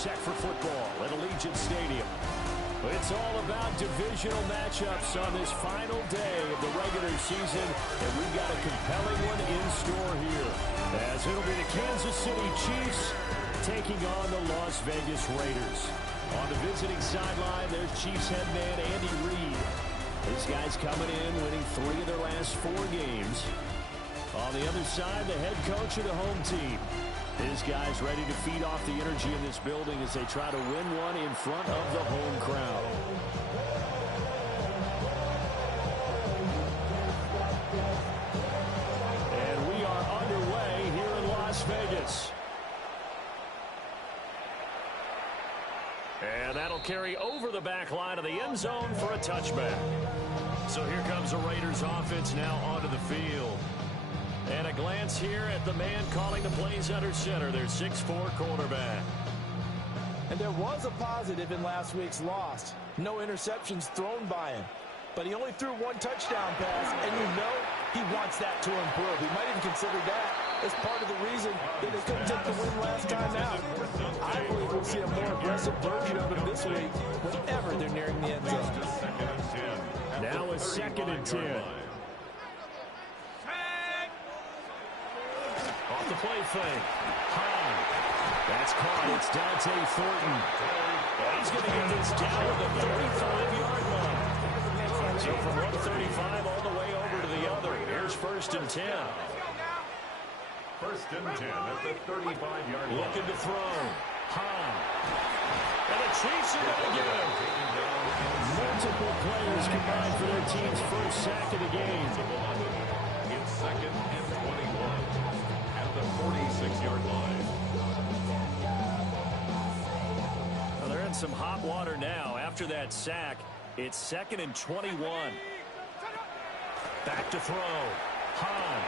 set for football at Allegiant Stadium. It's all about divisional matchups on this final day of the regular season, and we've got a compelling one in store here, as it'll be the Kansas City Chiefs taking on the Las Vegas Raiders. On the visiting sideline, there's Chiefs head man Andy Reid. These guys coming in, winning 3 of their last 4 games. On the other side, the head coach of the home team. His guys ready to feed off the energy in this building as they try to win one in front of the home crowd. And we are underway here in Las Vegas. And that'll carry over the back line of the end zone for a touchback. So here comes the Raiders offense now onto the field. And a glance here at the man calling the plays under center, their 6'4" quarterback. And there was a positive in last week's loss. No interceptions thrown by him. But he only threw 1 touchdown pass, and you know he wants that to improve. He might even consider that as part of the reason that they couldn't take the win last time out. I believe we'll see a more aggressive version of him this week whenever they're nearing the end zone. Now a 2nd and 10. Off the play fake. High. That's caught. It's Dante Thornton. He's going to get this down to the 35-yard line. So from 135 all the way over to the other. Here's 1st and 10. 1st and 10 at the 35-yard line. Looking to throw. High. And the Chiefs are going to get him. Multiple players combined for their team's first sack of the game. It's 2nd and 21. The 46-yard line. Well, they're in some hot water now. After that sack, it's 2nd and 21. Back to throw. Hahn.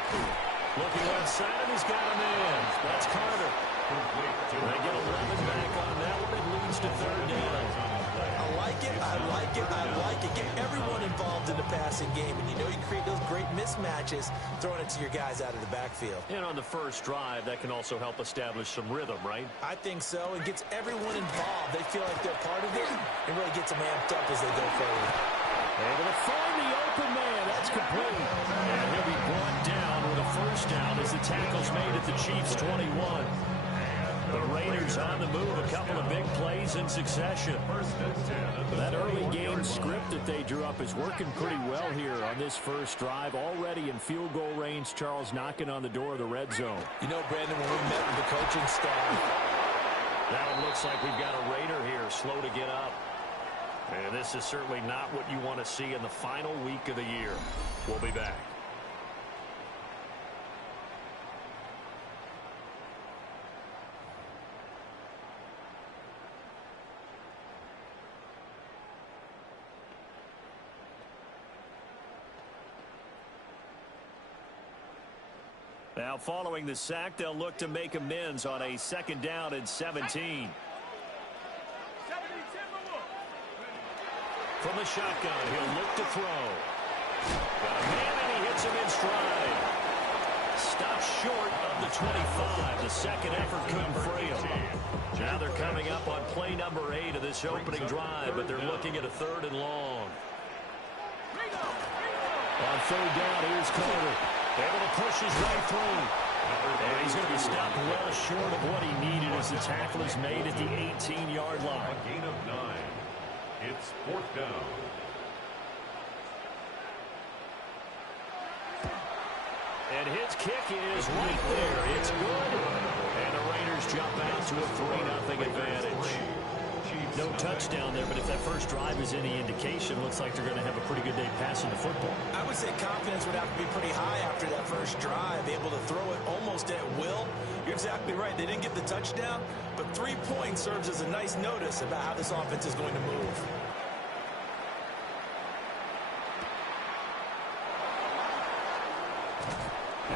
Looking left side, he's got him in. That's Carter. They get 11 back on that one. It leads to 3rd down. I like it, I like it, I like it. Get everyone involved in the passing game. And you know you create those great mismatches throwing it to your guys out of the backfield. And on the first drive, that can also help establish some rhythm, right? I think so. It gets everyone involved. They feel like they're part of it and really gets them amped up as they go forward. Able to find the open man. That's complete. And he'll be brought down with a 1st down as the tackle's made at the Chiefs' 21. The Raiders on the move, a couple of big plays in succession. That early game script that they drew up is working pretty well here on this first drive. Already in field goal range, Charles knocking on the door of the red zone. You know, Brandon, when we met with the coaching staff, that one looks like we've got a Raider here, slow to get up. And this is certainly not what you want to see in the final week of the year. We'll be back. Now, following the sack, they'll look to make amends on a 2nd down and 17. From the shotgun, he'll look to throw. Got a man, and he hits him in stride. Stopped short of the 25. The second effort couldn't free him. Now they're coming up on play number 8 of this opening drive, but they're looking at a 3rd and long. On 3rd down, here's Carter. Able to push his way through. And he's going to be stopped well short of what he needed as the tackle is made at the 18-yard line. A gain of 9. It's 4th down. And his kick is right there. It's good. And the Raiders jump out to a 3-0 advantage. No touchdown there, but if that first drive is any indication, looks like they're going to have a pretty good day passing the football. I would say confidence would have to be pretty high after that first drive, able to throw it almost at will. You're exactly right. They didn't get the touchdown, but 3 points serves as a nice notice about how this offense is going to move.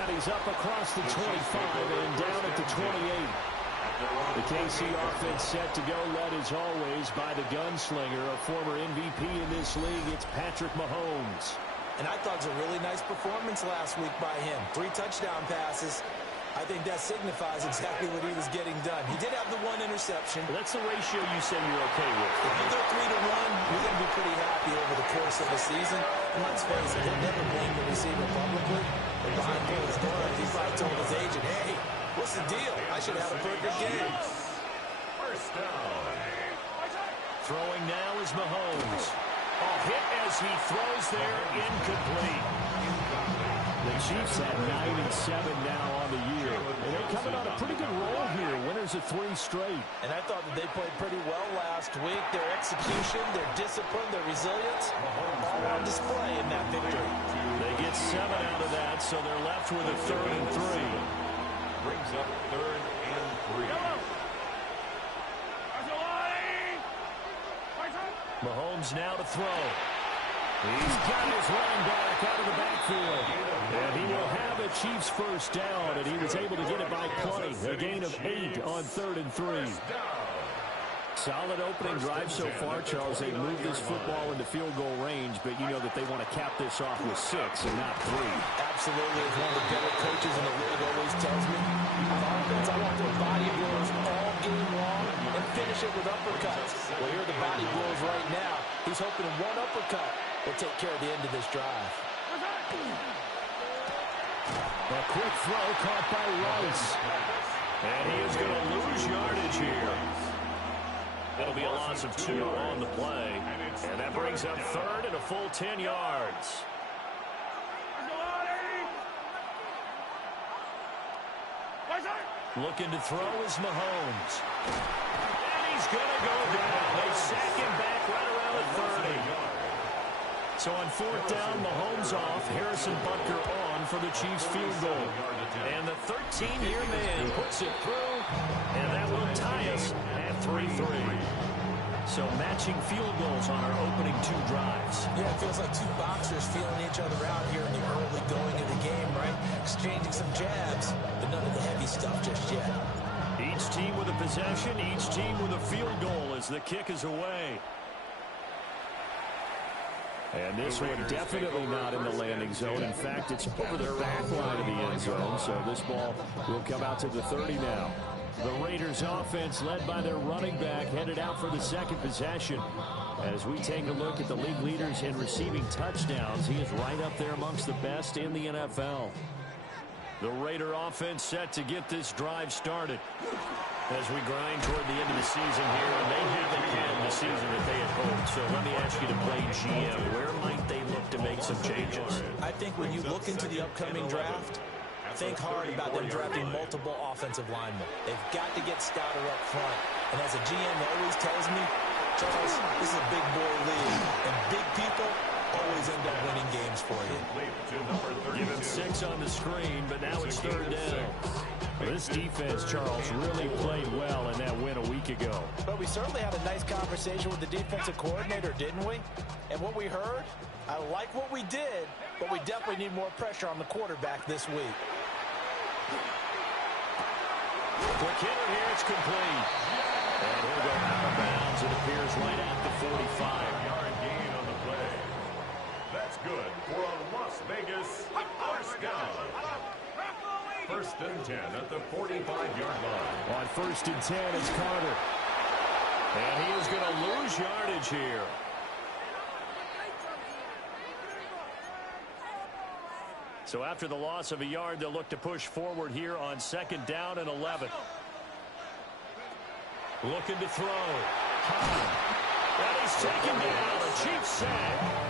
And he's up across the 25 and down at the 28. The KC offense set to go, led as always by the gunslinger, a former MVP in this league. It's Patrick Mahomes. And I thought it was a really nice performance last week by him. 3 touchdown passes. I think that signifies exactly what he was getting done. He did have the one interception. Well, that's the ratio you say you're okay with. If you go 3 to 1, you're going to be pretty happy over the course of the season. And let's face it, he'll never blame the receiver publicly. But behind closed doors, he probably told his agent, hey, what's the deal? I should have a perfect game. First down. Throwing now is Mahomes. Hit as he throws there, incomplete. The Chiefs at 9-7 now on the year. And they're coming on a pretty good roll here. Winners of 3 straight. And I thought that they played pretty well last week. Their execution, their discipline, their resilience, all on display in that victory. They get 7 out of that, so they're left with a 3rd and 3. Brings up 3rd and 3. Mahomes now to throw. He's got his running back out of the backfield. And he will have a Chiefs first down, and he was able to get it by 20. A gain of 8 on 3rd and 3. Solid opening drive so far, Charles. They moved this football into field goal range, but you know that they want to cap this off with 6 and not 3. Absolutely. As one of the better coaches in the league always tells me, on offense, I want to throw body blows all game long and finish it with uppercuts. Well, here are the body blows right now. He's hoping one uppercut will take care of the end of this drive. A quick throw caught by Rice. And he is going to lose yardage here. That'll be a loss of 2 on the play. And that brings up 3rd and a full 10 yards. Looking to throw is Mahomes. And he's going to go down. They sack him back right around the 30. So on 4th down, Mahomes off. Harrison Butker on for the Chiefs field goal. And the 13-year man puts it through. And that will tie us at 3-3. So matching field goals on our opening 2 drives. Yeah, it feels like 2 boxers feeling each other out here in the early going of the game, right? Exchanging some jabs, but none of the heavy stuff just yet. Each team with a possession, each team with a field goal as the kick is away. And this one definitely not in the landing zone. In fact, it's over the back line of the end zone. So this ball will come out to the 30 now. The Raiders offense led by their running back headed out for the 2nd possession. As we take a look at the league leaders in receiving touchdowns, he is right up there amongst the best in the NFL. The Raider offense set to get this drive started. As we grind toward the end of the season here, and they haven't had the season that they had hoped. So let me ask you to play GM. Where might they look to make some changes? I think when you look into the upcoming draft, think hard about them drafting multiple offensive linemen. They've got to get stouter up front. And as a GM always tells me, Charles, this is a big boy league, and big people always end up winning games for you. Give him 6 on the screen, but now it's 3rd down. This defense, Charles, really played well in that win a week ago. But we certainly had a nice conversation with the defensive coordinator, didn't we? And what we heard, I like what we did, but we definitely need more pressure on the quarterback this week. Quick hitter here, it's complete. And he'll go out of bounds. It appears right at the 45-yard gain on the play. That's good for a Las Vegas first down. 1st and 10 at the 45-yard line. On 1st and 10, it's Carter. And he is going to lose yardage here. So after the loss of a yard, they'll look to push forward here on 2nd down and 11. Looking to throw. And he's taken down. A Chiefs sack.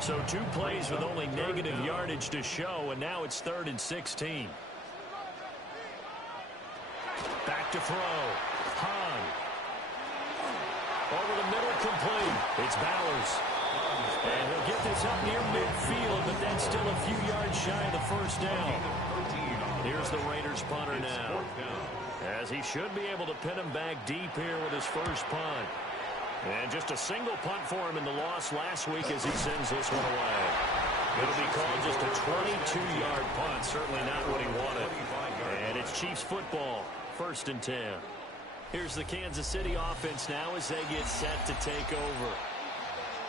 So 2 plays with only negative yardage to show, and now it's 3rd and 16. Back to throw. Over the middle, complete. It's Bowers. And he'll get this up near midfield, but that's still a few yards shy of the 1st down. Here's the Raiders punter now, as he should be able to pin him back deep here with his first punt. And just a single punt for him in the loss last week as he sends this one away. It'll be called just a 22-yard punt, certainly not what he wanted. And it's Chiefs football, 1st and 10. Here's the Kansas City offense now as they get set to take over.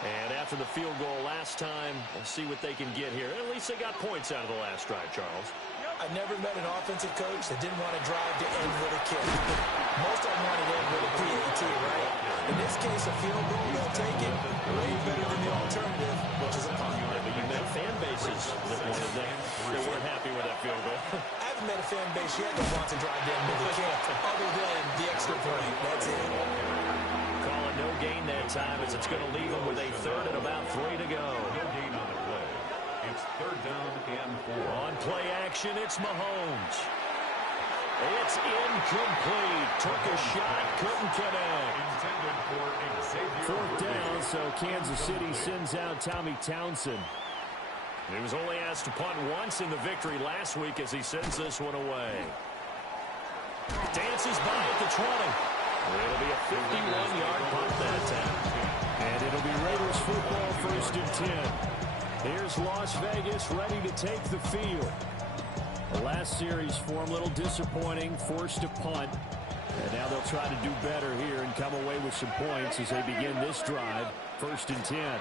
And after the field goal last time, we'll see what they can get here. At least they got points out of the last drive, Charles. I never met an offensive coach that didn't want to drive to end with a kick. Most of them want to end with a PAT, right? In this case, a field goal, they'll take it. Way better than the alternative, which is a punt. Yeah, but you met fan bases that wanted that. They weren't happy with that field goal. I haven't met a fan base yet that wants to drive to end with a kick, other than the extra point. That's it. Call it no gain that time as it's going to leave them with a third and about 3 to go. No gain on the play. It's third down and 4. On play action, it's Mahomes. It's incomplete. Took a shot, couldn't connect. Intended for Xavier. Fourth down, so Kansas City sends out Tommy Townsend. He was only asked to punt once in the victory last week as he sends this one away. Dances by at the 20. It'll be a 51-yard punt that time. And it'll be Raiders football, first and 10. Here's Las Vegas ready to take the field. The last series for him, a little disappointing, forced to punt. And now they'll try to do better here and come away with some points as they begin this drive, first and 10. And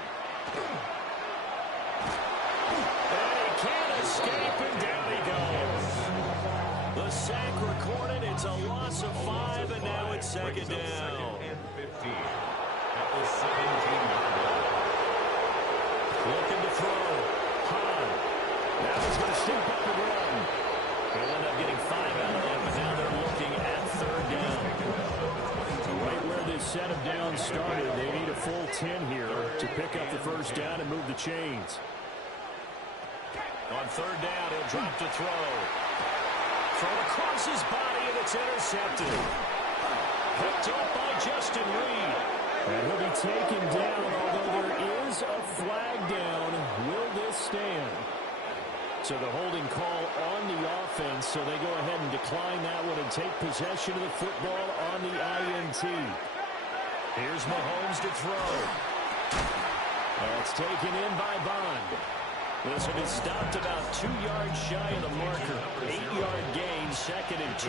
he can't escape, and down he goes. The sack recorded, it's a loss of 5, and now it's second down. Second and 15. At the 17-yard line. Looking to throw. Hahn. Now he's going to step up and run. He'll end up getting 5 out of that, but now they're looking at third down. Right where this set of downs started, they need a full 10 here to pick up the first down and move the chains. On third down, he'll drop to throw. Thrown across his body, and it's intercepted. Picked up by Justin Reed. And he'll be taken down, although there is a flag down. Will this stand? So the holding call on the offense, so they go ahead and decline that one and take possession of the football on the INT. Here's Mahomes to throw. That's taken in by Bond. This one is stopped about 2 yards shy of the marker. 8-yard gain, second and 2.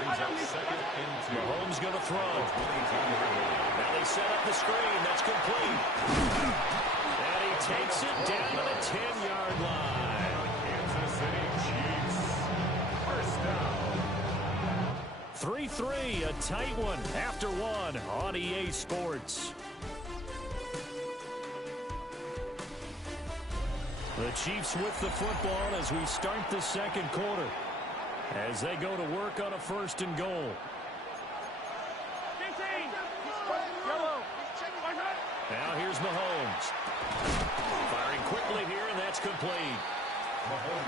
Brings up second and 2. Mahomes going to throw. Now they set up the screen. That's complete. And he takes it down to the 10-yard line. Kansas City Chiefs. First down. 3-3, a tight one after one on EA Sports. The Chiefs with the football as we start the second quarter. As they go to work on a first and goal. Now here's Mahomes. Firing quickly here, and that's complete.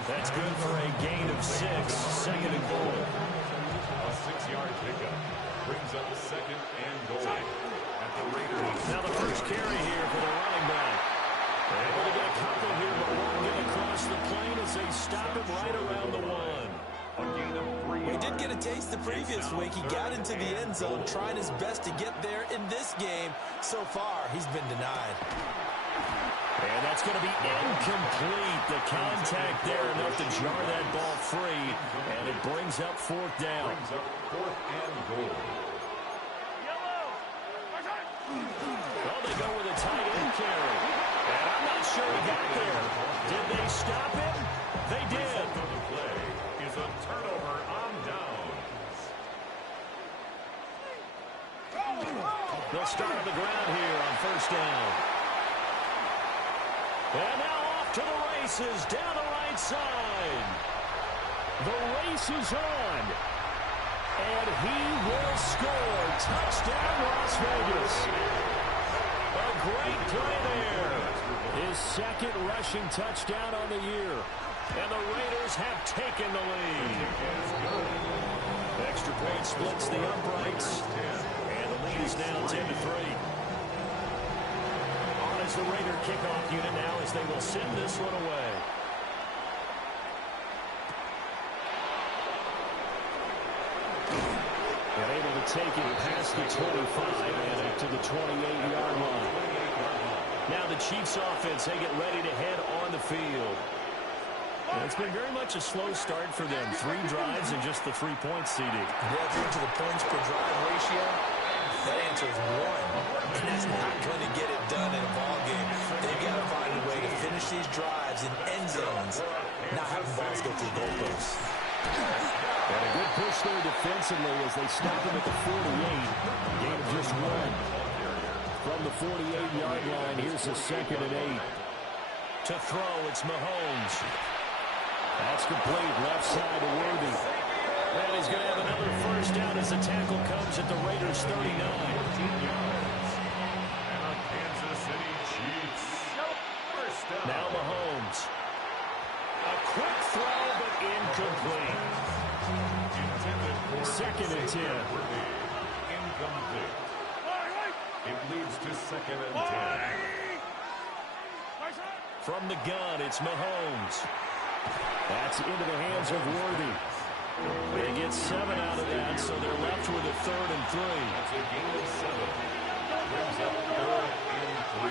That's good for a gain of 6. Second and goal. A 6-yard pickup. Brings up second and goal. At the Raiders. Now the first carry here for the running back. They're able to get a couple here, but won't get across the plane as they stop him right around the 1. He did get a taste the previous week. He got into the end zone, trying his best to get there in this game. So far, he's been denied. And that's going to be incomplete. The contact there enough to jar that ball free, and it brings up fourth down. Brings up fourth and goal. Well, they go with a tight end carry. And I'm not sure he got there. Did they stop him? They did. Result of the play is a turnover on downs. They'll start on the ground here on first down. And now off to the races down the right side. The race is on. And he will score. Touchdown, Las Vegas. A great play there. His second rushing touchdown on the year. And the Raiders have taken the lead. Extra point splits the uprights. And the lead is now 10-3. On is the Raider kickoff unit now as they will send this one away. And able to take it past the 25 and to the 28-yard line. Now the Chiefs offense, they get ready to head on the field. And it's been very much a slow start for them. 3 drives and just the 3 points CD. Referring to the points per drive ratio, that answer is 1. And that's not going to get it done in a ball game. They've got to find a way to finish these drives in end zones. not having balls go through goalposts. And a good push there defensively as they stop him at the 48. Gain of just one. From the 48-yard line, here's a 2nd and 8. To throw, it's Mahomes. That's complete, left side to Worthy. And he's going to have another first down as the tackle comes at the Raiders' 39. Kansas City Chiefs. First down. Now Mahomes. A quick throw, but incomplete. Second and 10. Incomplete. It leads to 2nd and 10. From the gun, it's Mahomes. That's into the hands of Worthy. They get 7 out of that, so they're left with a 3rd and 3. That's a gain of 7. Brings up 3rd and 3.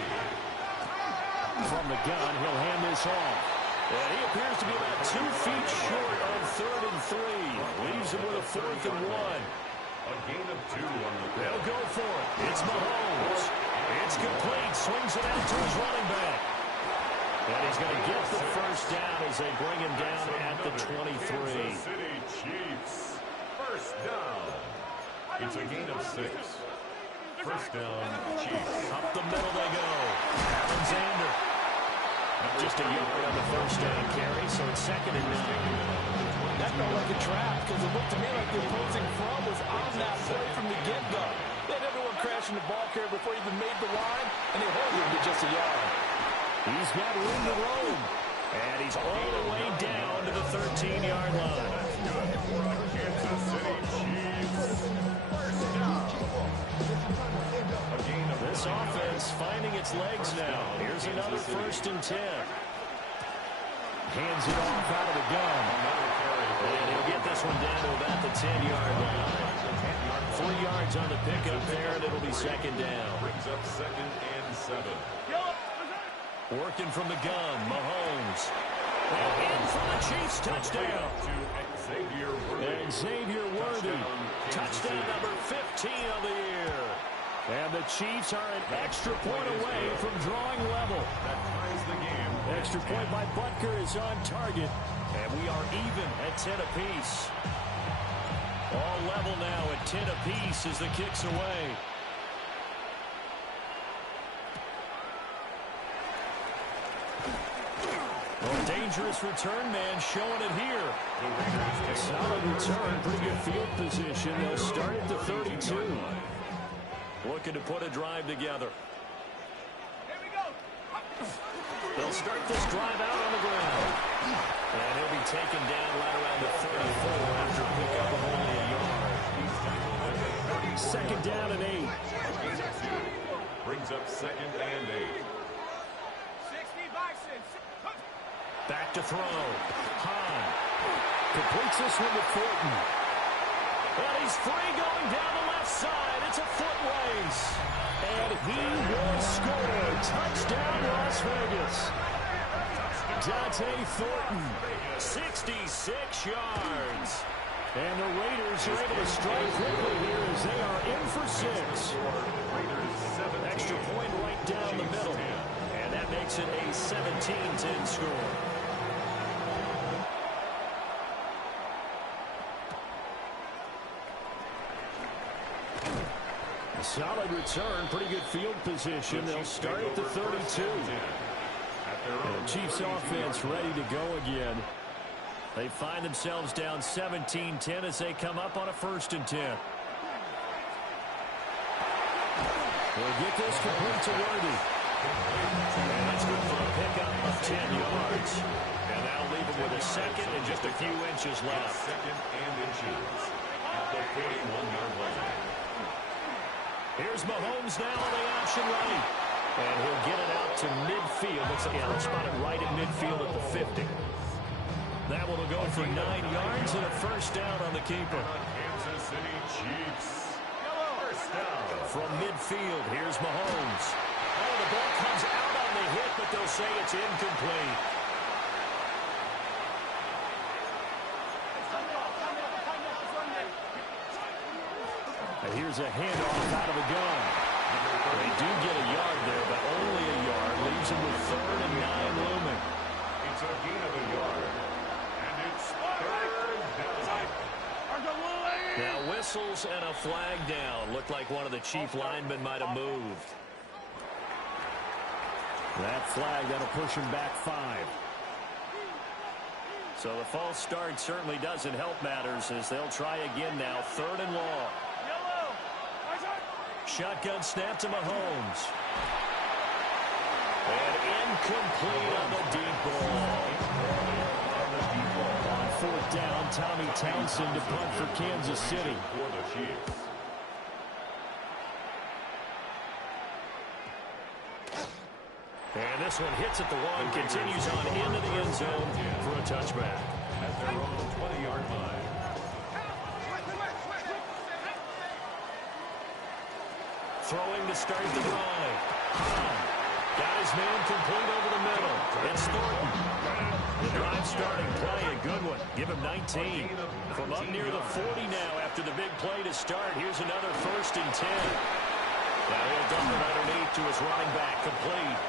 From the gun, he'll hand this off. And he appears to be about 2 feet short on 3rd and 3. Leaves him with a 4th and 1. A gain of 2 on the play. They'll go for it. It's Mahomes. It's complete. Swings it out to his running back. And he's going to get the first down as they bring him down at the 23. Kansas City Chiefs. First down. It's a gain of 6. First down, Chiefs. Up the middle they go. Alexander. Just a yard on the first down carry, so it's 2nd and 9. That felt like a trap because it looked to me like the opposing front was on that play from the get-go. They had everyone crashing the ball carrier before he even made the line, and they hold him to just a yard. He's got room to roam. And he's all the way down to the 13-yard line. Kansas City Chiefs. First down. A gain of This offense finding its legs now. Here's another 1st and 10. Hands it off out of the gun. And he'll get this one down to about the 10-yard line. 3 yards on the pickup there, and it'll be 2nd down. Brings up 2nd and 7. Working from the gun, Mahomes. And in for the Chiefs, touchdown. To Xavier Worthy. And Xavier Worthy. Touchdown number 15 of the year. And the Chiefs are an extra point away from drawing level. That ties the game. Extra point by Butker is on target. And we are even at 10 apiece. All level now at 10 apiece as the kicks away. Well, dangerous return man showing it here. Solid return, pretty good field position. They'll start at the 32. Looking to put a drive together. They'll start this drive out on the ground. And he'll be taken down right around the 34 after a pickup of only a yard. 2nd down and 8. Brings up 2nd and 8. Back to throw. Hahn Completes this one to Thornton. and he's free going down the left side. It's a foot race. And he will score. Touchdown, Las Vegas. Dante Thornton. 66 yards. And the Raiders are able to strike quickly here as they are in for 6. Extra point right down the middle. And that makes it a 17-10 score. A solid return, pretty good field position. They'll start at the 32. And the Chiefs offense ready to go again. They find themselves down 17-10 as they come up on a 1st and 10. They'll get this complete to Worthy. And that's good for a pickup of 10 yards. And that'll leave him with a 2nd and just a few inches left. 2nd and inches at the 41-yard line. Here's Mahomes now on the option right. And he'll get it out to midfield. Looks like he'll spot it right at midfield at the 50. That one will go for 9 yards and a 1st down on the keeper. Kansas City Chiefs. First down. From midfield, here's Mahomes. Oh, the ball comes out on the hit, but they'll say it's incomplete. And here's a handoff out of the gun. They do get a yard there, but only a yard. Leaves them with 3rd and 9 looming. It's a gain of a yard. whistles and a flag down. Looked like one of the chief linemen might have moved. That flag, that'll push him back 5. So the false start certainly doesn't help matters as they'll try again now. 3rd and long. Shotgun snap to Mahomes. And incomplete on the deep ball. On 4th down, Tommy Townsend to punt for Kansas City. And this one hits at the 1, continues on into the end zone for a touchback. At their own 20-yard line. Throwing to start the drive. Got his man complete over the middle. It's Thornton. The drive starting play, a good one. Give him 19. From up near the 40 now after the big play to start. Here's another 1st and 10. Now he'll dump it underneath to his running back, complete.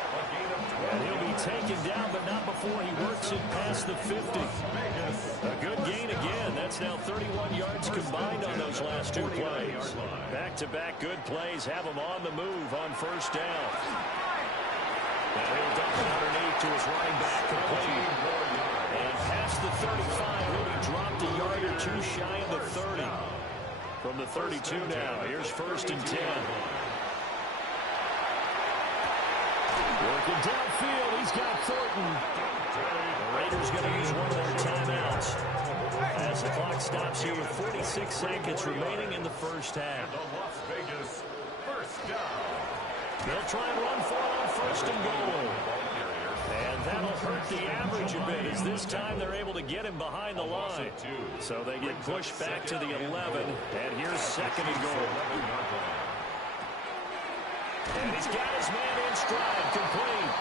And he'll be taken down, but not before he works it past the 50. A good gain again. That's now 31 yards combined on those last 2 plays. Back-to-back good plays have him on the move on 1st down. Now he'll dump it underneath to his running back, complete. And past the 35, he'll be dropped a yard or 2 shy of the 30. From the 32 now, here's 1st and 10. Working downfield, he's got Thornton. The Raiders going to use one of their timeouts as the clock stops here with 46 seconds remaining in the 1st half. The Las Vegas 1st down. They'll try and run for it on 1st and goal. And that'll hurt the average a bit as this time they're able to get him behind the line. So they get pushed back to the 11, and here's 2nd and goal. And he's got his man in stride, complete.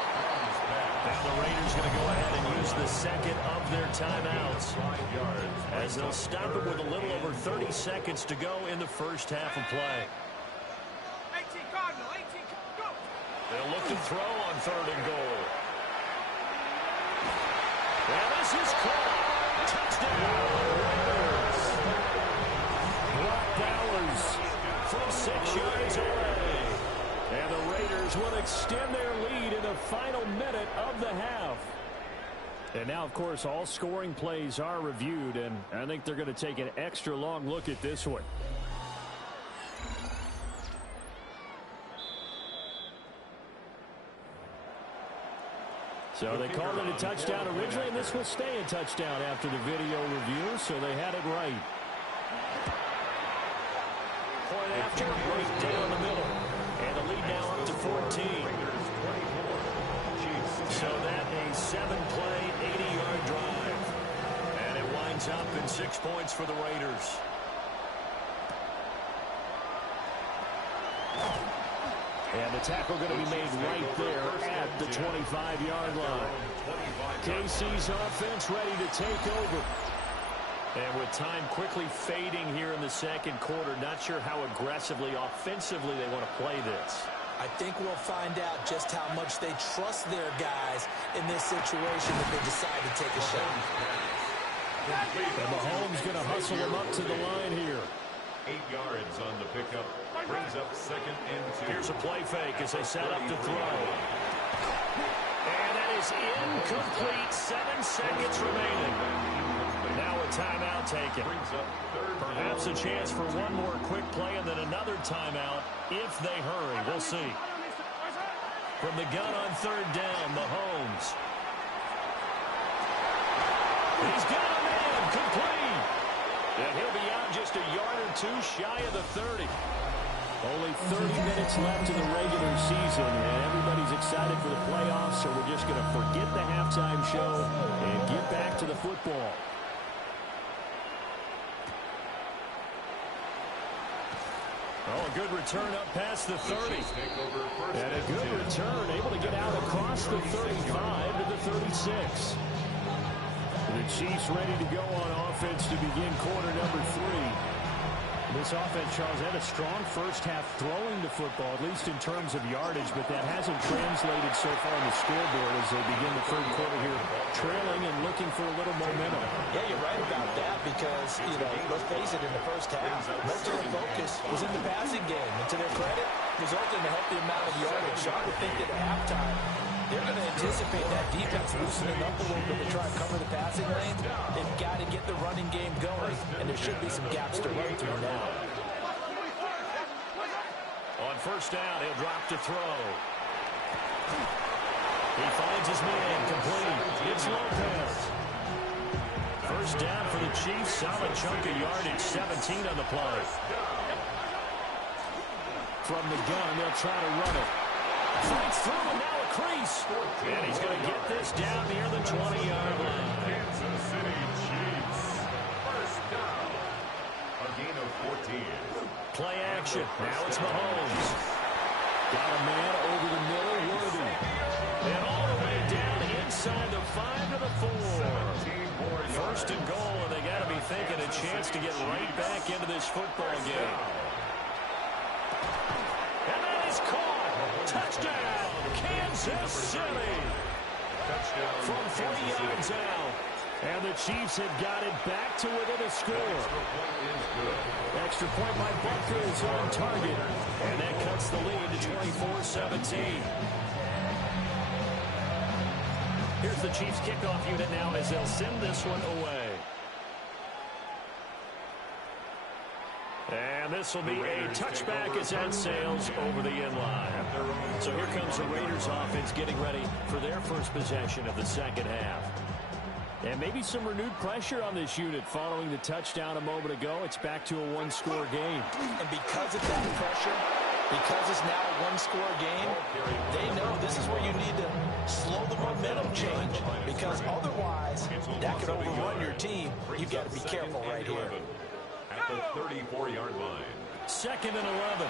Now the Raiders going to go ahead and use the 2nd of their timeouts as they'll stop it with a little over 30 seconds to go in the 1st half of play. They'll look to throw on 3rd and goal. And this is caught. Touchdown, Raiders. Brock Bowers From 6 yards away. And the Raiders will extend their lead in the final minute of the half. And now, of course, all scoring plays are reviewed, and I think they're going to take an extra long look at this one. So they called it a touchdown originally, and this will stay a touchdown after the video review, so they had it right. Point after, right down the middle. And the lead now up to 14. So that a 7-play, 80-yard drive. And it winds up in 6 points for the Raiders. And the tackle going to be made right there at the 25-yard line. KC's offense ready to take over. And with time quickly fading here in the 2nd quarter, not sure how aggressively, offensively they want to play this. I think we'll find out just how much they trust their guys in this situation if they decide to take a shot. And Mahomes going to hustle him up to the line here. 8 yards on the pickup. Brings up 2nd and 2. Here's a play fake as they set up to throw. And that is incomplete. 7 seconds remaining. Now a timeout taken. Perhaps a chance for one more quick play and then another timeout if they hurry. We'll see. From the gun on 3rd down, Mahomes. He's got a man, complete. And he'll be out just a yard or 2 shy of the 30. Only 30 minutes left in the regular season, and everybody's excited for the playoffs, so we're just going to forget the halftime show and get back to the football. Oh, a good return up past the 30. And a good return, able to get out across the 35 to the 36. The Chiefs ready to go on offense to begin quarter number 3. This offense, Charles, had a strong first half throwing the football, at least in terms of yardage, but that hasn't translated so far on the scoreboard as they begin the third quarter here, trailing and looking for a little momentum. Yeah, you're right about that because, let's face it, in the first half, most of their focus was in the passing game. And to their credit, resulted in a healthy amount of yardage. So I would think that at halftime, they're going to anticipate that defense loosening up a little bit to try and cover the passing lane. They've got to get the running game going, and there should be some gaps to run through now. On first down, he'll drop to throw. He finds his man complete. It's Lopez. First down for the Chiefs. Solid chunk of yardage, 17 on the play. From the gun, they'll try to run it. Fights through, and now a crease. And he's going to get this down near the 20-yard line. Kansas City Chiefs. First down. A gain of 14. Play action. Now it's Mahomes. Got a man over the middle, Worthy. And all the way down inside the 5 to the 4. First and goal, and they got to be thinking a chance to get right back into this football game. And that is caught. Touchdown, Kansas City. From 40 yards out. And the Chiefs have got it back to within a score. Extra point by Butker is on target. And that cuts the lead to 24-17. Here's the Chiefs kickoff unit now as they'll send this one away. And this will be a touchback as that sails over the inline. So here comes the Raiders offense getting ready for their first possession of the second half. And maybe some renewed pressure on this unit following the touchdown a moment ago. It's back to a one-score game. And because of that pressure, because it's now a one-score game, they know this is where you need to slow the momentum change. Because otherwise, that could overrun your team. You've got to be careful right here. At the 34-yard line. Second and 11.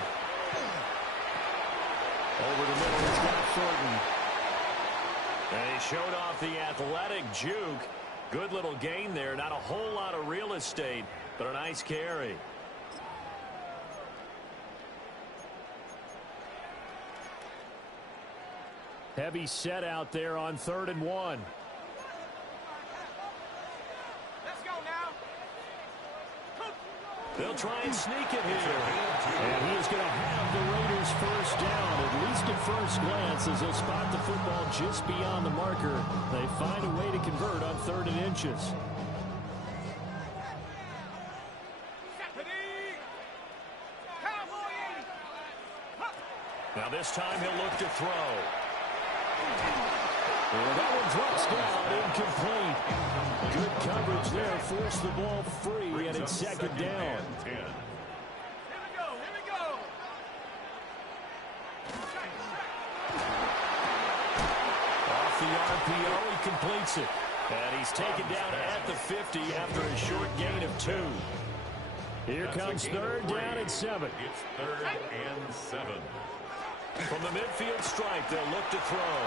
Over the middle, it's got Thornton. And he showed off the athletic juke. Good little gain there. Not a whole lot of real estate, but a nice carry. Heavy set out there on 3rd and 1. They'll try and sneak it here. And he is going to have the Raiders first down, at least at first glance, as they'll spot the football just beyond the marker. They find a way to convert on 3rd and inches. Now this time he'll look to throw. And that one drops down, incomplete. Good coverage there, forced the ball free, and it's second down. Off the RPO, he completes it. And he's taken down at the 50 after a short gain of 2. Here comes 3rd down and 7. It's 3rd and 7. From the midfield stripe, they'll look to throw.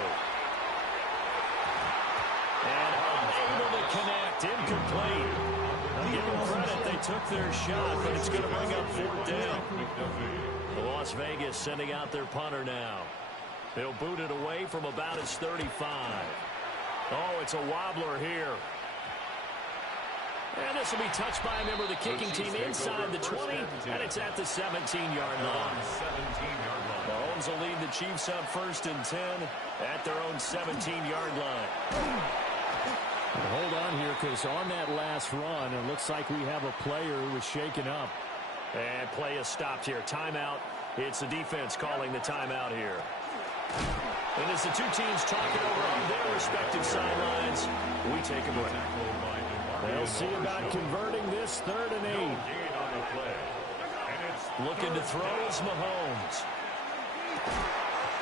And unable to connect, incomplete. I'll give them credit, they took their shot, but it's going to bring up 4th down. The Las Vegas sending out their punter now. They'll boot it away from about his 35. Oh, it's a wobbler here. And this will be touched by a member of the kicking team inside the 20, and it's at the 17-yard line. Mahomes will lead the Chiefs up 1st and 10 at their own 17-yard line. Hold on here, because on that last run, it looks like we have a player who was shaken up. And play is stopped here. Timeout. It's the defense calling the timeout here. And as the two teams talk it over on their respective sidelines, we take a break. They'll see about converting this 3rd and 8. Looking to throw is Mahomes.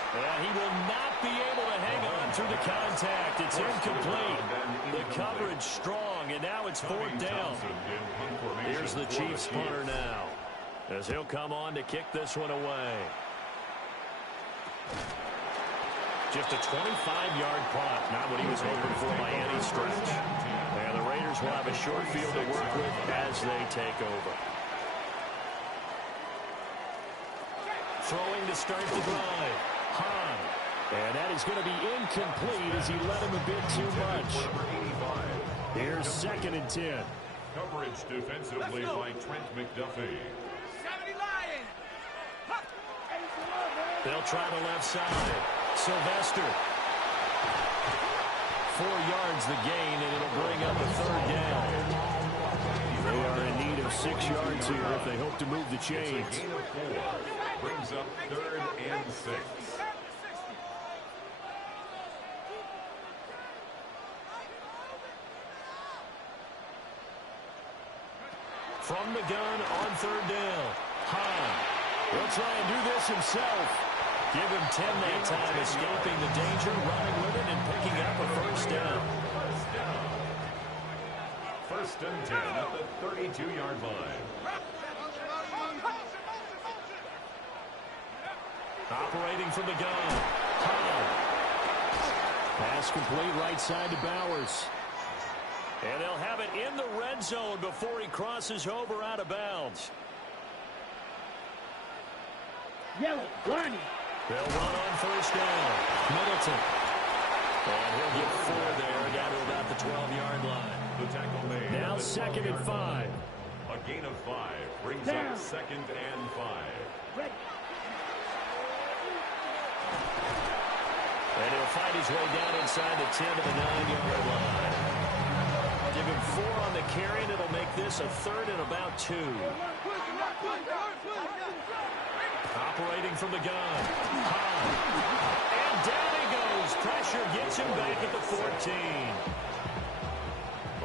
And he will not be able to hang on through the contact. It's incomplete. The coverage strong, and now it's 4th down. Here's the Chiefs punter now, as he'll come on to kick this one away. Just a 25-yard punt, not what he was hoping for by any stretch. And the Raiders will have a short field to work with as they take over. throwing to start the drive. Hahn. And that is going to be incomplete as he led him a bit too much. Here's 2nd and 10. Coverage defensively by Trent McDuffie. They'll try the left side. Sylvester. 4 yards the gain, and it'll bring up a 3rd down. They are in need of 6 yards here if they hope to move the chains. It's a gain of 4. Brings up 3rd and 6. From the gun on 3rd down. Hahn. He'll try and do this himself. Give him 10 that time, escaping the danger, running with it, and picking up a 1st down. 1st and 10 at the 32-yard line. Operating from the gun. Hahn. Pass complete right side to Bowers. And they'll have it in the red zone before he crosses over out of bounds. Yellow, warning. They'll run on 1st down. Middleton. And he'll get 4 there down to about the 12-yard line. The tackle made. Now 2nd and 5. A gain of 5 brings Down. up 2nd and 5. Ready. And he'll fight his way down inside the 10 to the 9-yard line. Give him 4 on the carry, and it'll make this a 3rd and about 2. Operating from the gun. Hahn. And down he goes. Pressure gets him back at the 14.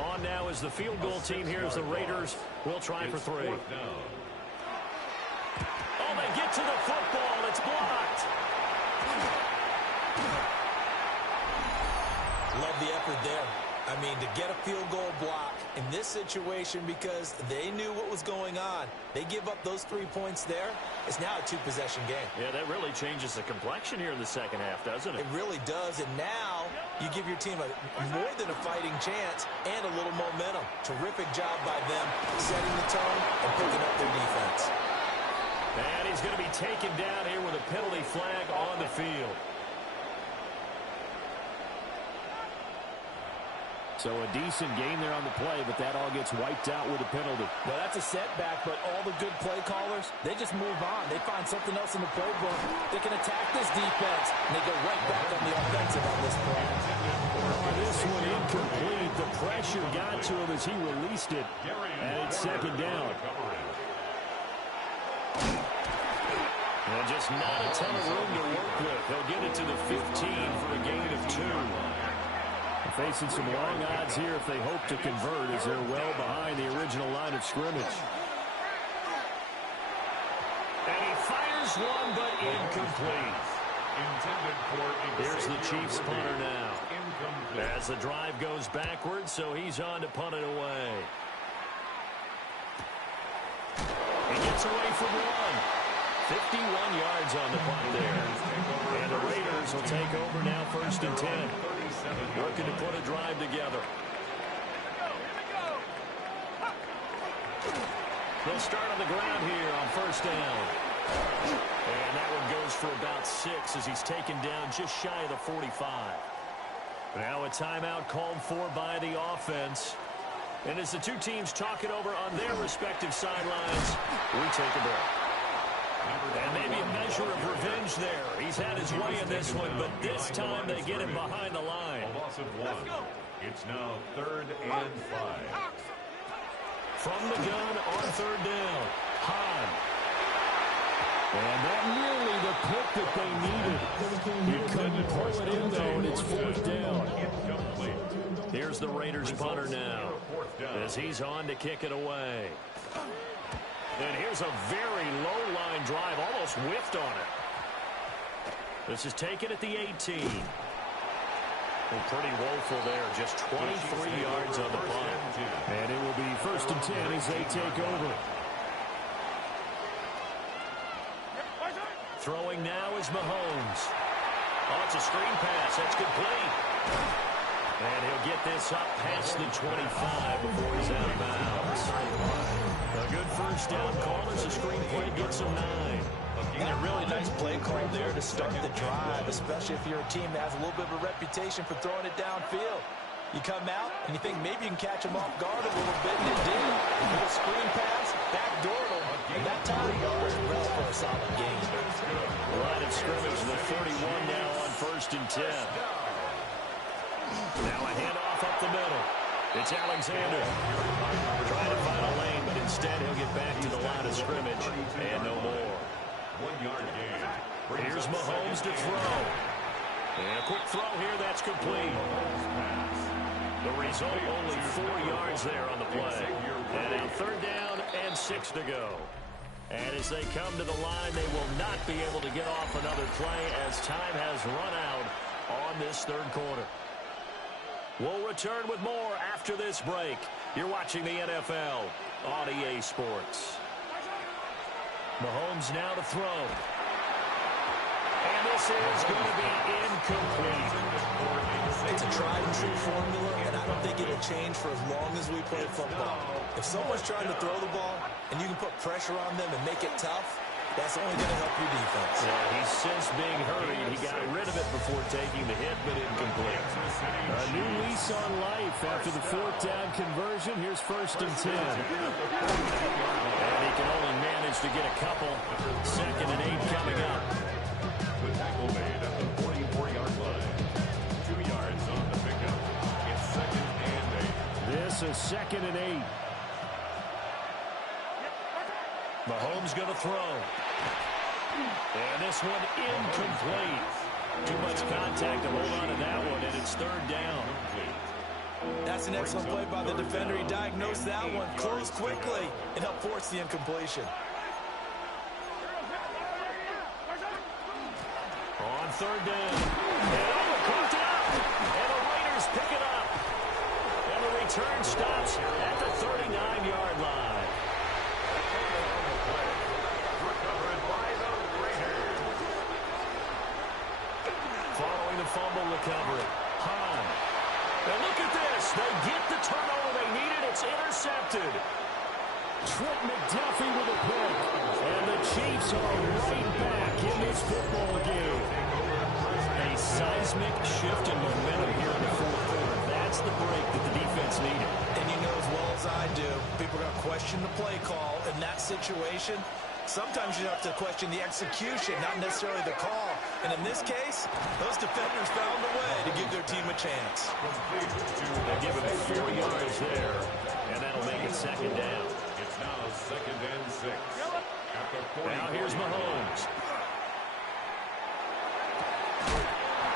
On now is the field goal team here as the Raiders will try for 3. Fourth down. Oh, they get to the football. It's blocked. Love the effort there. I mean, to get a field goal block in this situation because they knew what was going on. They give up those 3 points there. It's now a 2-possession game. Yeah, that really changes the complexion here in the second half, doesn't it? It really does, and now you give your team more than a fighting chance and a little momentum. Terrific job by them setting the tone and picking up their defense. And he's going to be taken down here with a penalty flag on the field. So a decent game there on the play, but that all gets wiped out with a penalty. Well, that's a setback, but all the good play callers, they just move on. They find something else in the playbook. They can attack this defense, and they go right back on the offensive on this play. This one incomplete. The pressure got to him as he released it, and it's 2nd down. And just not a ton of room to work with. They'll get it to the 15 for a gain of 2. Facing some long odds here if they hope to convert as they're well behind the original line of scrimmage. And he fires one, but incomplete. Here's the Chiefs punter now. As the drive goes backwards, so he's on to punt it away. He gets away from 1. 51 yards on the punt there. And the Raiders will take over now 1st and 10. Working to put a drive together. They'll start on the ground here on 1st down. And that one goes for about 6 as he's taken down just shy of the 45. Now a timeout called for by the offense. And as the two teams talk it over on their respective sidelines, we take a break. And maybe a measure of revenge there. He's had his way in this one, but this time they get him behind the line. A loss of 1. It's now 3rd and 5. From the gun on 3rd down. Hahn. And that nearly the pick that they needed. He couldn't pull it in, though, and it's 4th down. Incomplete. Here's the Raiders punter now as he's on to kick it away. And here's a very low-line drive, almost whiffed on it. This is taken at the 18. Well, pretty woeful there, just 23 yards on the punt. And it will be 1st and 10 as they take over. Throwing now is Mahomes. Oh, it's a screen pass. That's complete. And he'll get this up past the 25 before he's out of bounds. A good 1st down call as the screen play gets him 9. And a really nice start the drive, especially if you're a team that has a little bit of a reputation for throwing it downfield. You come out, and you think maybe you can catch them off guard a little bit, and it did. A little screen pass, backdoored them, and that time was well for a solid gain. Line of scrimmage, the 31 now on 1st and 10. Now a handoff up the middle. It's Alexander. Trying to find a lane, but instead he'll get back to the line of scrimmage, and no more. 1 yard gain. Here's Mahomes to throw. And a quick throw here, that's complete. The result, only 4 yards there on the play. And now 3rd down and 6 to go. And as they come to the line, they will not be able to get off another play as time has run out on this 3rd quarter. We'll return with more after this break. You're watching the NFL on EA Sports. Mahomes now to throw. And this is going to be incomplete. It's a tried-and-true formula, and I don't think it'll change for as long as we play football. If someone's trying to throw the ball, and you can put pressure on them and make it tough, that's only going to help your defense. Yeah, he's since being hurried. He got rid of it before taking the hit, but incomplete. A new lease on life after the 4th down conversion. Here's 1st and 10. And he can only manage to get a couple. 2nd and 8 coming up. The tackle made at the 44-yard line. 2 yards on the pickup. It's 2nd and 8. This is 2nd and 8. Mahomes going to throw. And this one incomplete. Too much contact to hold on to that one, and it's 3rd down. That's an excellent play by the defender. He diagnosed that one, closed quickly, and helped force the incompletion. On 3rd down. And caught it up. And the Raiders pick it up. And the return stops at the 39-yard line. Recovered by the Raiders. Following the fumble recovery. Hahn. And look at this. They get the turnover they needed. It's intercepted. Trent McDuffie with a pick. And the Chiefs are right back in this football game. A seismic shift in momentum here in the 4th quarter. That's the break that the defense needed. And you know as well as I do, people are going to question the play call in that situation. Sometimes you have to question the execution, not necessarily the call. And in this case, those defenders found a way to give their team a chance. They give it 4 yards there, and that'll make it 2nd down. It's now 2nd and 6. Now here's Mahomes.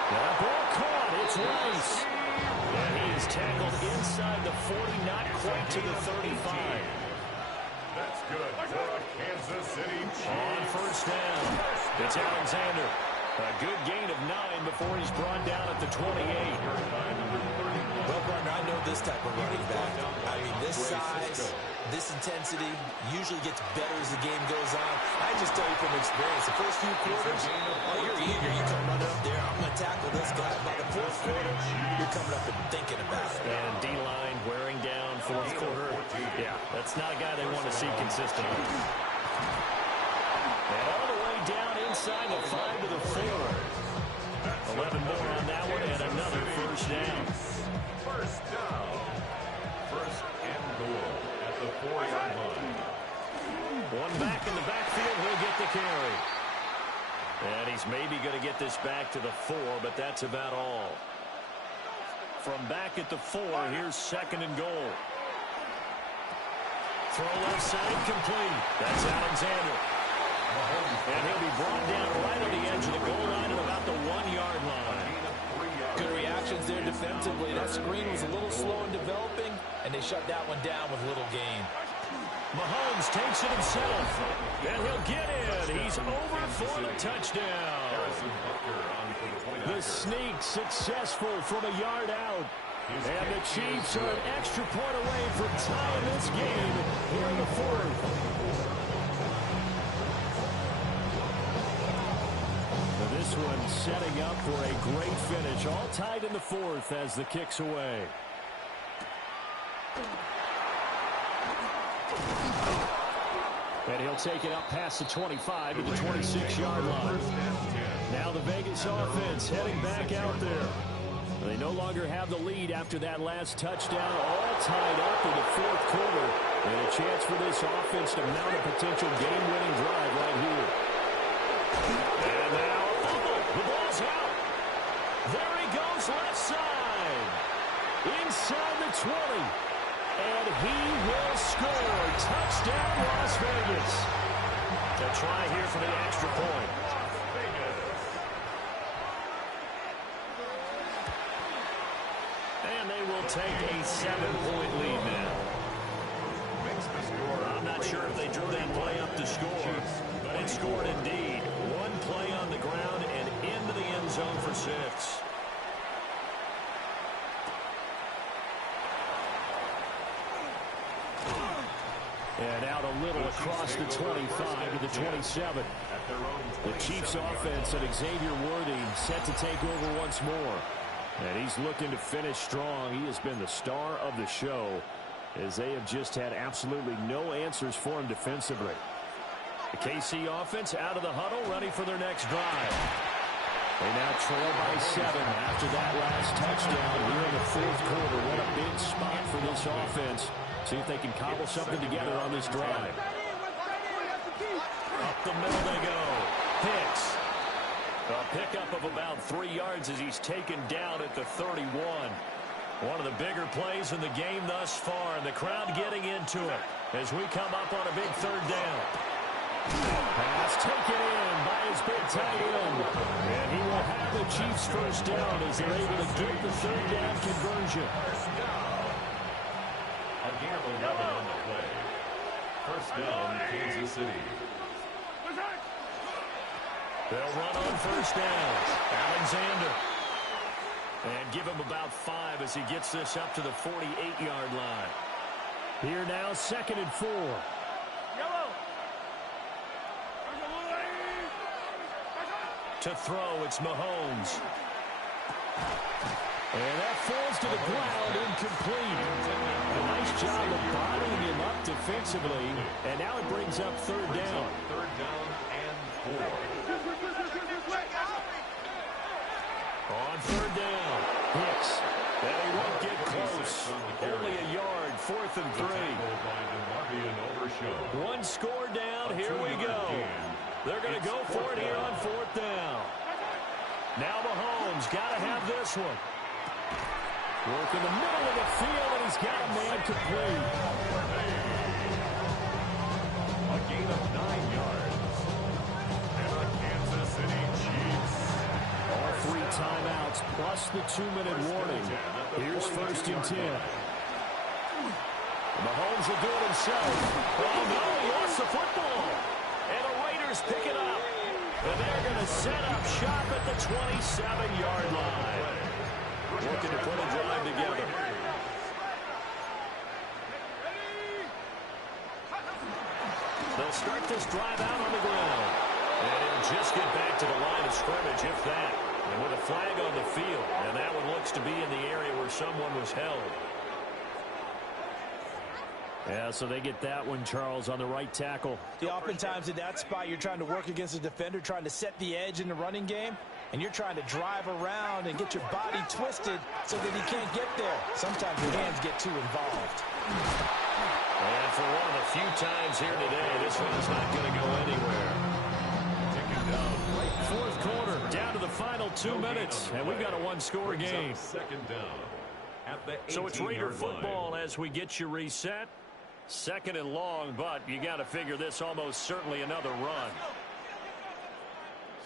That ball caught. It's Rice. And he is tackled inside the 40, not quite to the 35. That's good for a Kansas City Chiefs. On 1st down, it's Alexander. A good gain of 9 before he's brought down at the 28. Well, partner, I know this type of running back. I mean, this size, this intensity usually gets better as the game goes on. I just tell you from experience, the first few quarters, oh, you're eager. You come running up there, I'm going to tackle this guy. By the 4th quarter, you're coming up and thinking about it. And D-line wearing down 4th quarter. Yeah, that's not a guy they want to see consistently. And all the way down inside the 5 to the 4. 11 more on that one, and another 1st down. 1st down. 1st and goal at the 4-yard line. One back in the backfield, he'll get the carry. And he's maybe going to get this back to the 4, but that's about all. From back at the 4, here's 2nd and goal. Throw left side, complete. That's Alexander. And he'll be brought down right on the edge of the goal line at about the 1-yard line. Good reactions there defensively. That screen was a little slow in developing, and they shut that one down with little gain. Mahomes takes it himself, and he'll get in. He's over for the touchdown. The sneak successful from a yard out. And the Chiefs are an extra point away from tying this game here in the 4th. This one setting up for a great finish. All tied in the 4th as the kick's away. And he'll take it up past the 25 to the 26-yard line. Now the Vegas offense heading back out there. They no longer have the lead after that last touchdown, all tied up in the fourth quarter. And a chance for this offense to mount a potential game-winning drive right here. And now, the ball's out. There he goes left side. Inside the 20. And he will score. Touchdown, Las Vegas. A try here for the extra point. And they will take a 7-point lead now. I'm not sure if they drew that play up to score, but it scored indeed. One play on the ground and into the end zone for 6. And out a little across the 25 to the 27. The Chiefs offense and Xavier Worthy set to take over once more. And he's looking to finish strong. He has been the star of the show, as they have just had absolutely no answers for him defensively. The KC offense out of the huddle, ready for their next drive. They now trail by 7 after that last touchdown here in the fourth quarter. What a big spot for this offense. See if they can cobble something together on this drive. Up the middle they go. Hicks. A pickup of about 3 yards as he's taken down at the 31. One of the bigger plays in the game thus far, and the crowd getting into it as we come up on a big third down. Pass taken in by his big tight end. And he will have the Chiefs first down as they're able to get the third down conversion. A gamble never on the play. First down, Kansas City. They'll run on first down. Alexander. And give him about 5 as he gets this up to the 48-yard line. Here now, 2nd and 4. To throw, it's Mahomes. And that falls to the ground, incomplete. A nice job of bottling him up defensively. And now it brings up third down. Third down and 4. On third down, Hicks. And he won't get close. Only a yard, 4th and 3. One score down, here we go. They're going to go for it here on 4th down. Now Mahomes got to have this one. Work in the middle of the field, and he's got a man complete. A gain of 9 yards. And the Kansas City Chiefs. All 3 timeouts plus the 2-minute warning. Here's 1st and 10. Mahomes will do it himself. Oh, no, he lost the football. And the Raiders pick it up. And they're going to set up shop at the 27-yard line. Looking to put a drive together. They'll start this drive out on the ground. And he'll just get back to the line of scrimmage, if that. And with a flag on the field. And that one looks to be in the area where someone was held. Yeah, so they get that one, Charles, on the right tackle. Yeah, oftentimes in that spot, you're trying to work against a defender, trying to set the edge in the running game, and you're trying to drive around and get your body twisted so that he can't get there. Sometimes your hands get too involved. And for one of the few times here today, this one is not going to go anywhere. Fourth quarter, down to the final 2 minutes, and we've got a one-score game. Second down. So it's Raider football as we get you reset. 2nd and long, but you got to figure this almost certainly another run.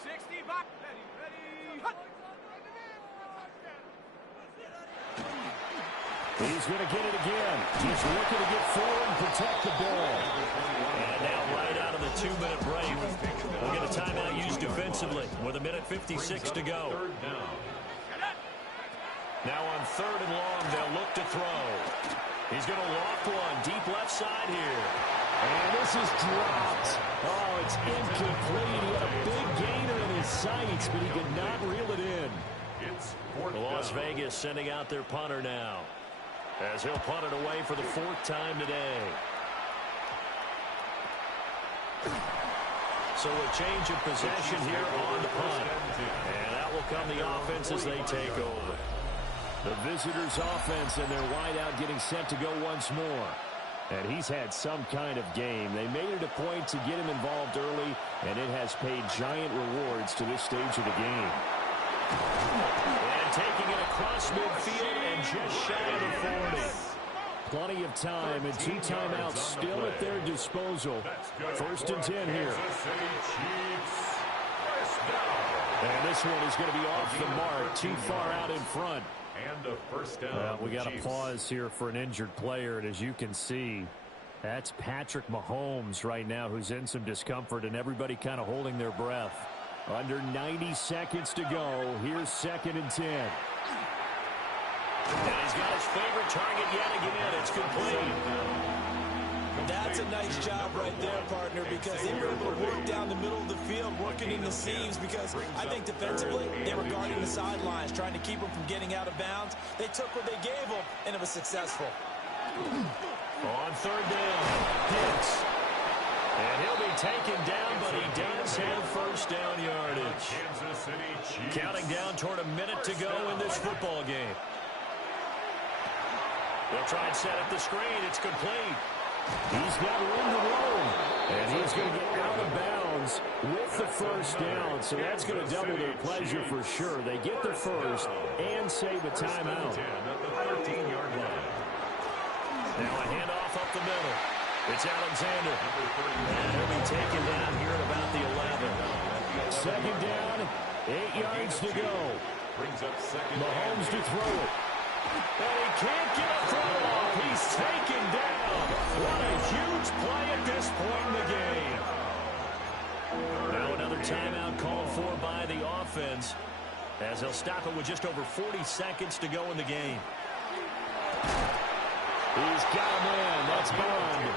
60 back. Ready. He's going to get it again. He's looking to get forward and protect the ball. And now right out of the 2-minute break, we'll get a timeout used defensively with 1:56 to go. Now on 3rd and long, they'll look to throw. He's going to loft one deep left side here. And this is dropped. Oh, it's incomplete. He had a big gainer in his sights, but he could not reel it in. It's Las Vegas sending out their punter now, as he'll punt it away for the 4th time today. So a change of possession here on the punt. And that will come the offense as they take over. The visitors' offense and their wideout getting set to go once more. And he's had some kind of game. They made it a point to get him involved early, and it has paid giant rewards to this stage of the game. And taking it across midfield and just shy of the 40. Plenty of time and 2 timeouts still at their disposal. 1st and 10 here. And this one is going to be off the mark, too far out in front. And a first down. Well, we got to pause here for an injured player, and as you can see, that's Patrick Mahomes right now who's in some discomfort, and everybody kind of holding their breath. Under 90 seconds to go. Here's 2nd and 10. And he's got his favorite target yet again. It's complete. That's a nice job right there, partner, because they were able to work down the middle of the field, working in the seams, because I think defensively they were guarding the sidelines, trying to keep them from getting out of bounds. They took what they gave them, and it was successful. On 3rd down, Hicks. And he'll be taken down, but he does have first down yardage. Counting down toward a minute to go in this football game. They'll try and set up the screen. It's complete. He's got room to roam. And he's going to get out of bounds with the first down. So that's going to double their pleasure for sure. They get the first and save a timeout. Now a handoff up the middle. It's Alexander. And he'll be taken down here at about the 11. 2nd down, 8 yards to go. Mahomes to throw it. And he can't get a throw off. He's taken down. What a huge play at this point in the game. Now another timeout called for by the offense, as they'll stop it with just over 40 seconds to go in the game. He's got a man. That's Bond.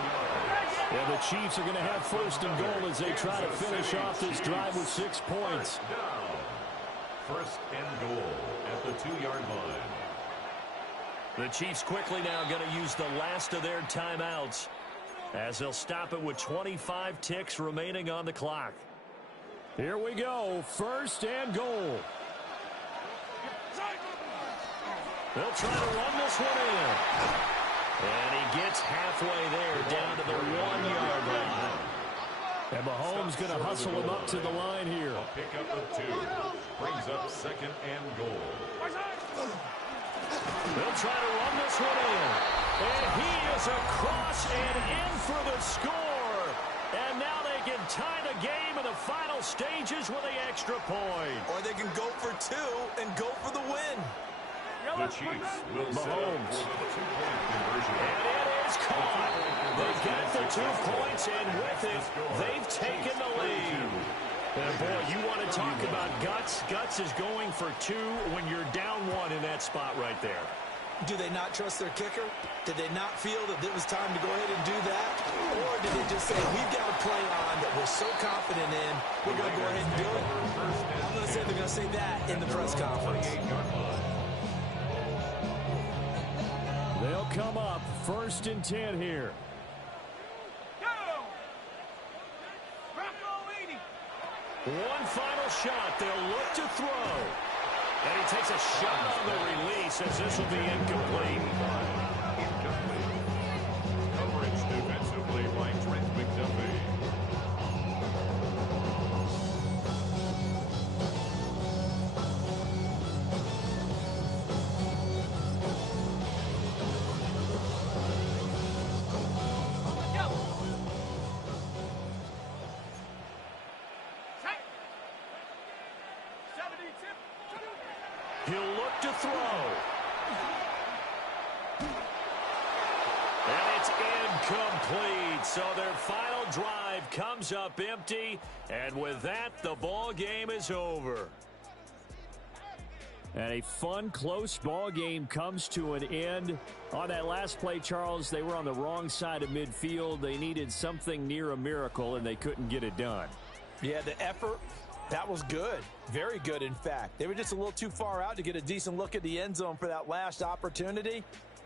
And the Chiefs are going to have 1st and goal as they try to finish off this drive with 6 points. 1st and goal at the 2-yard line. The Chiefs quickly now going to use the last of their timeouts as they'll stop it with 25 ticks remaining on the clock. Here we go. 1st and goal. They'll try to run this one in. And he gets halfway there down to the 1-yard line. And Mahomes going to hustle him up to the line here. A pickup of 2. Brings up 2nd and goal. They'll try to run this one in. And he is across and in for the score. And now they can tie the game in the final stages with the extra point. Or they can go for 2 and go for the win. The Chiefs will Mahomes. set up for the 2-point conversion. And it is caught. They get the 2 points, and with it, they've taken the lead. And boy, you want to talk about guts. Guts is going for 2 when you're down 1 in that spot right there. Do they not trust their kicker? Did they not feel that it was time to go ahead and do that? Or did they just say, we've got a play on that we're so confident in, we're going to go ahead and do it? I'm going to say they're going to say that in the press conference. They'll come up 1st and 10 here. One final shot. They'll look to throw. And he takes a shot on the release as this will be incomplete. Coverage defensively by Trent McDuffie. He'll look to throw. And it's incomplete. So their final drive comes up empty. And with that, the ball game is over. And a fun, close ball game comes to an end. On that last play, Charles, they were on the wrong side of midfield. They needed something near a miracle, and they couldn't get it done. Yeah, the effort, that was good. Very good, in fact. They were just a little too far out to get a decent look at the end zone for that last opportunity.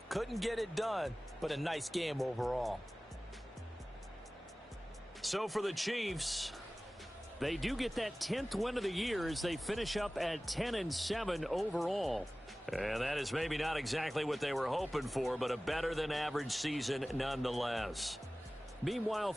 Couldn't get it done, but a nice game overall. So for the Chiefs, They do get that 10th win of the year as they finish up at 10-7 overall. And that is maybe not exactly what they were hoping for, but a better than average season nonetheless. Meanwhile,